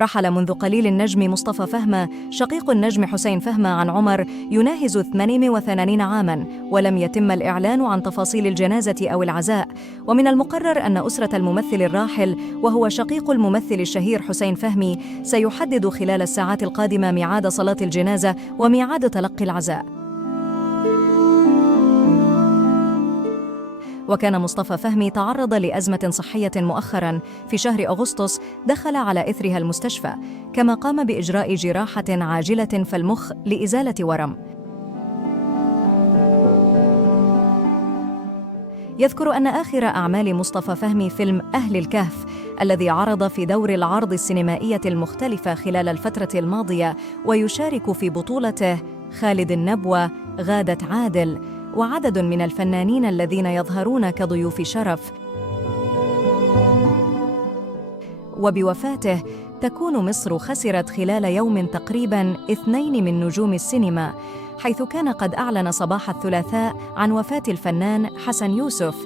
رحل منذ قليل النجم مصطفى فهمة شقيق النجم حسين فهمة عن عمر يناهز 82 عاماً، ولم يتم الإعلان عن تفاصيل الجنازة أو العزاء. ومن المقرر أن أسرة الممثل الراحل وهو شقيق الممثل الشهير حسين فهمي سيحدد خلال الساعات القادمة ميعاد صلاة الجنازة وميعاد تلقي العزاء. وكان مصطفى فهمي تعرض لأزمة صحية مؤخراً في شهر أغسطس دخل على إثرها المستشفى، كما قام بإجراء جراحة عاجلة في المخ لإزالة ورم. يذكر أن آخر أعمال مصطفى فهمي فيلم أهل الكهف الذي عرض في دور العرض السينمائية المختلفة خلال الفترة الماضية، ويشارك في بطولته خالد النبوة، غادة عادل، وعدد من الفنانين الذين يظهرون كضيوف شرف. وبوفاته تكون مصر خسرت خلال يوم تقريباً 2 من نجوم السينما، حيث كان قد أعلن صباح الثلاثاء عن وفاة الفنان حسن يوسف